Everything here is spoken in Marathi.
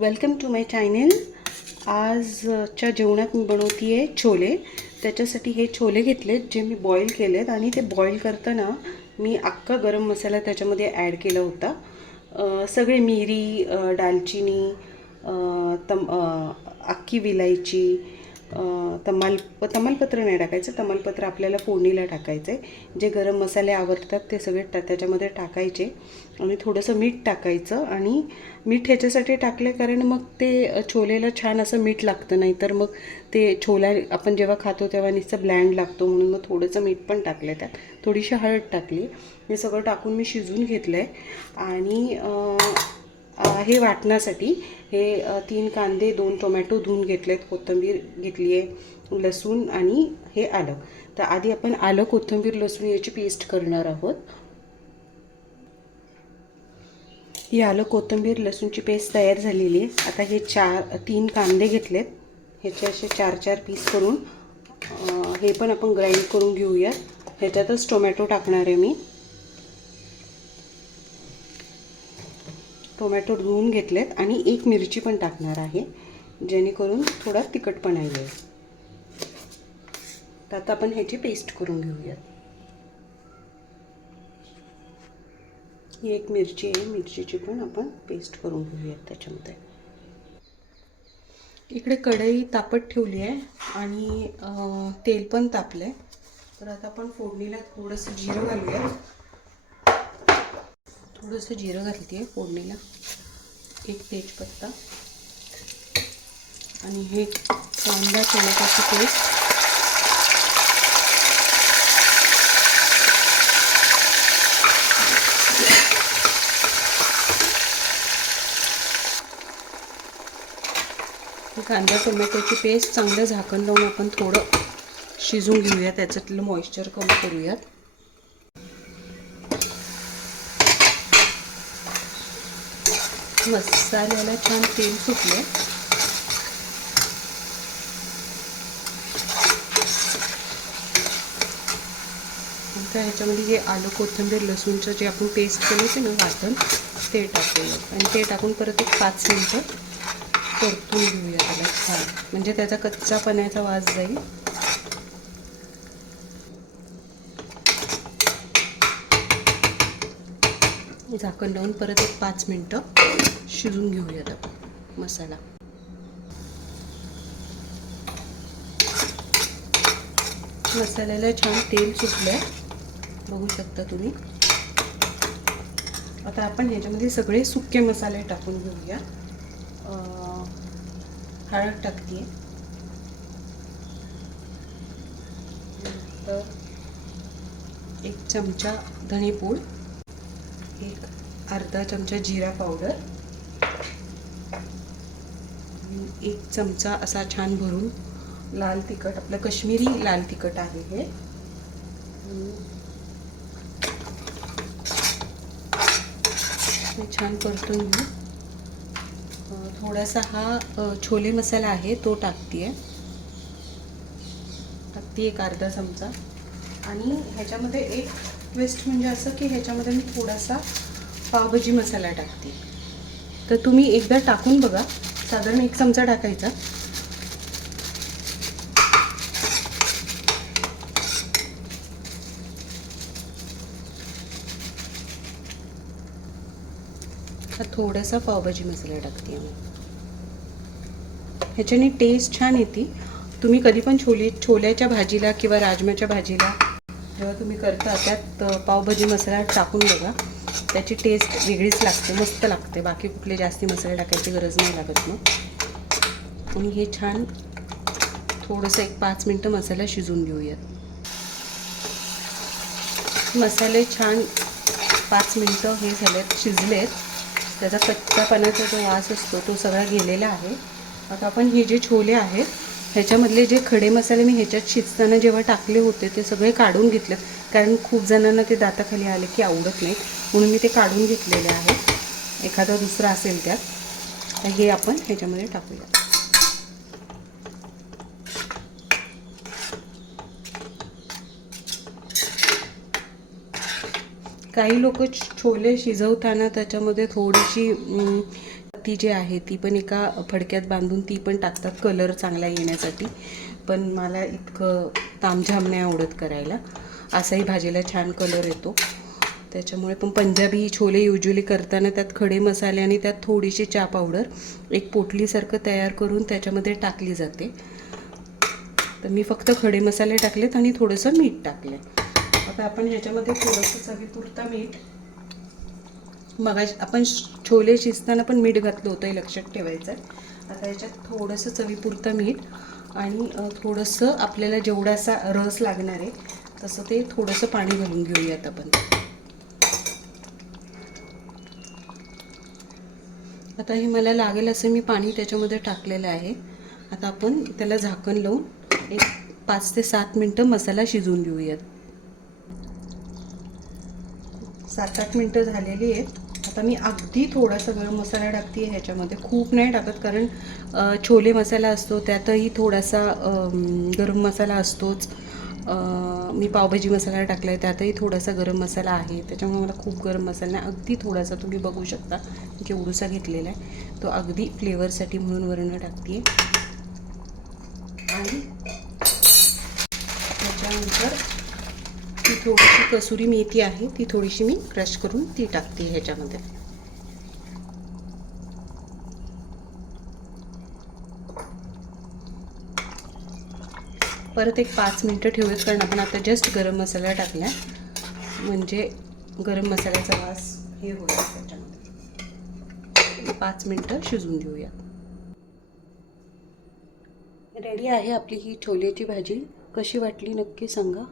Welcome to my channel. आजच्या जेवणात मी बनवते आहे छोले. त्याच्यासाठी हे छोले घेतलेत जे मी बॉईल केलेत आणि ते बॉईल करताना मी अख्खा गरम मसाला त्याच्यामध्ये ॲड केला होता. सगळे मिरी, दालचिनी, अख्खी विलायची, तमालपत्र नाही टाकायचं, तमालपत्र आपल्याला फोडणीला टाकायचं आहे. जे गरम मसाले आवडतात ते सगळे त्याच्यामध्ये टाकायचे आणि थोडंसं मीठ टाकायचं. आणि मीठ ह्याच्यासाठी टाकलं कारण मग ते छोलेला छान असं मीठ लागतं, नाही तर मग ते छोला आपण जेव्हा खातो तेव्हा नुसतं ब्लँड लागतो, म्हणून मग थोडंसं मीठ पण टाकलं. त्यात थोडीशी हळद टाकली. हे सगळं टाकून मी शिजवून घेतलं आहे. आणि हे वाटण्यासाठी हे 3 कांदे, 2 टोमॅटो धुवून घेतलेत, कोथिंबीर घेतली आहे, लसूण आणि हे आलं. तर आधी आपण आलं, कोथिंबीर, लसूण याची पेस्ट करणार आहोत. ही आलं, कोथिंबीर, लसूणची पेस्ट तयार झालेली आहे. आता हे 3 कांदे घेतलेत, ह्याचे असे 4-4 पीस करून हे पण आपण ग्राइंड करून घेऊया. ह्याच्यातच टोमॅटो टाकणार आहे मी. टोमॅटो धुवून घेतलेत आणि 1 मिरची पण टाकणार आहे, जेणेकरून थोडा तिखटपणा येईल. तर आता आपण ह्याची पेस्ट करून घेऊयात. ही 1 मिरची आहे, मिरचीची पण आपण पेस्ट करून घेऊयात त्याच्यामध्ये. इकडे कढई तापत ठेवली आहे आणि तेल पण तापलं आहे. तर आता आपण फोडणीला थोडंसं जिरं घालूया. थोडंसं जिरं घालते आहे फोडणीला, 1 तेजपत्ता आणि हे कांदा टोमॅटोची पेस्ट. कांदा टोमॅटोची पेस्ट चांगलं झाकण लावून आपण थोडं शिजवून घेऊया, त्याच्यातलं मॉइश्चर कमी करूयात. मसाल्याला छान तेल सुटले. नंतर ह्याच्यामध्ये जे आलं, कोथिंबीर, लसूणचं जे आपण पेस्ट केलं होतं ना वाटण, ते टाकूया आणि ते टाकून परत 5 मिनिटं परतून घेऊया त्याला छान, म्हणजे त्याचा कच्चा पण्याचा वास जाईल. झाकण लावून परत 5 मिनिटं शिजून घेऊयात आपण मसाला. मसाल्याला छान तेल सुटलंय, बघू शकता तुम्ही. आता आपण ह्याच्यामध्ये सगळे सुके मसाले टाकून घेऊया. हळद टाकते, नंतर 1 चमचा धणेपूड, 1/2 चमचा जिरा पावडर, 1 चमचा असा छान भरून लाल तिखट, आपलं काश्मीरी लाल तिखट आहे हे. छान परतून घेऊ. थोडासा हा छोले मसाला आहे तो टाकते 1/2 चमचा. आणि ह्याच्यामध्ये एक ट्विस्ट म्हणजे असं की ह्याच्यामध्ये मी थोडासा पावभाजी मसाला टाकते. तर तुम्ही एकदा टाकून बघा, साधारण 1 चमचा टाकायचा. थोडासा पावभाजी मसाला टाकते मी. ह्याच्याने टेस्ट छान येते. तुम्ही कधी पण छोल्याच्या भाजीला किंवा राजम्याच्या भाजीला जेव्हा तुम्ही करता त्यात पावभाजी मसाला टाकून बघा, त्याची टेस्ट वेगळीच लागते, मस्त लागते. बाकी कुठले जास्ती मसाले टाकायची गरज नाही लागत मग. आणि हे छान थोडंसं 5 मिनिटं मसाला शिजवून घेऊयात. मसाले छान 5 मिनिटं हे झालेत, शिजलेत. त्याचा कच्चापणाचा जो वास असतो तो सगळा गेलेला आहे. आता आपण हे जे छोले आहेत ह्याच्यामधले जे खडे मसाले मी ह्याच्यात शिजताना जेव्हा टाकले होते ते सगळे काढून घेतलेत, कारण खूप जणांना ते दाताखाली आले की आवडत नाही, म्हणून मी ते काढून घेतलेले आहेत. एखादा दुसरा असेल त्यात. तर हे आपण ह्याच्यामध्ये टाकूया. काही लोक छोले शिजवताना त्याच्यामध्ये थोडीशी मेथी जी आहे ती पण एका फडक्यात बांधून ती पण टाकतात कलर चांगला येण्यासाठी. पण मला इतकं तामझाम नाही आवडत करायला. असाही भाजीला छान कलर येतो त्याच्यामुळे. पण पंजाबी छोले युजली करताना त्यात खडे मसाले आणि त्यात थोडीशी चहा पावडर एक पोटलीसारखं तयार करून त्याच्यामध्ये टाकली जाते. तर मी फक्त खडे मसाले टाकलेत आणि थोडंसं मीठ टाकलं. आता आपण ह्याच्यामध्ये थोडंसं चवीपुरतं मीठ, मग आपण छोले शिजताना पण मीठ घातलं होतं हे लक्षात ठेवायचं आहे. आता याच्यात थोडंसं चवीपुरतं मीठ आणि थोडंसं आपल्याला जेवढासा रस लागणार आहे तसं ते थोडंसं पाणी घालून घेऊयात आपण. आता हे मला लागेल असं मी पाणी त्याच्यामध्ये टाकलेलं आहे. आता आपण त्याला झाकण लावून एक 5 ते 7 मिनटं मसाला शिजवून घेऊयात. 7-8 मिनटं झालेली आहेत. आता मी अगदी थोडासा गरम मसाला टाकते आहे ह्याच्यामध्ये, खूप नाही टाकत कारण छोले मसाला असतो त्यातही थोडासा गरम मसाला असतोच. मी पावभाजी मसाला टाकला आहे त्यातही थोडासा गरम मसाला आहे, त्याच्यामुळे मला खूप गरम मसाला नाही, अगदी थोडासा तुम्ही बघू शकता केवढूसा घेतलेला आहे तो, अगदी फ्लेवरसाठी म्हणून वरून टाकते. आणि त्याच्यानंतर ती थोडीशी कसुरी मेथी आहे ती थोडीशी मी क्रश करून ती टाकते ह्याच्यामध्ये. परत एक 5 मिनटं ठेवूयात कारण आपण आता जस्ट गरम मसाला टाकला म्हणजे गरम मसाल्याचा वास हे होईल त्याच्यामध्ये. 5 मिनटं शिजवून घेऊया. रेडी आहे आपली ही छोलेची भाजी. कशी वाटली नक्की सांगा.